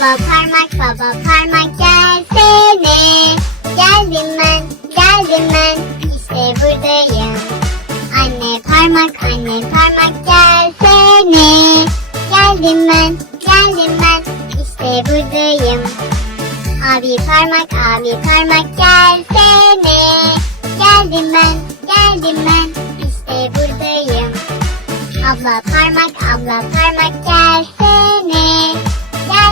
Baba parmak baba parmak gelsene Geldim ben geldim ben. İşte buradayım. Anne parmak anne parmak gelsene Geldim ben geldim ben. İşte buradayım. Abi parmak abi parmak gelsene Geldim ben geldim ben. İşte buradayım. Abla parmak abla parmak gelsene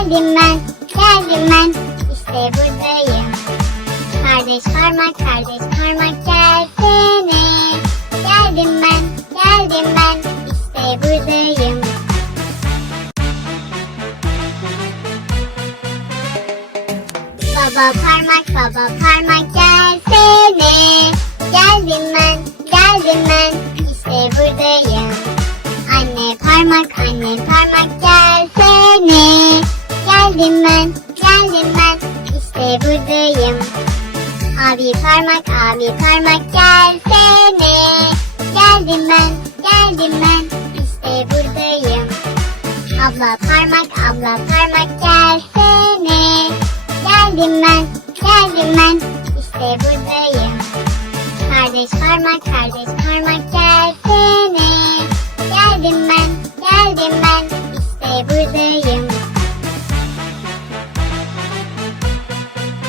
Geldim ben geldim ben. İşte buradayım. Kardeş parmak kardeş parmak gelsene. Geldim ben geldim ben. İşte buradayım. Baba parmak baba parmak gelsene. Geldim ben geldim ben. İşte buradayım. Anne parmak anne parmak gelsene buradayım. Abi parmak abi parmak gelsene. Geldim ben geldim ben işte buradayım. Abla parmak abla parmak gelsene. Geldim ben geldim ben işte buradayım. Kardeş parmak kardeş parmak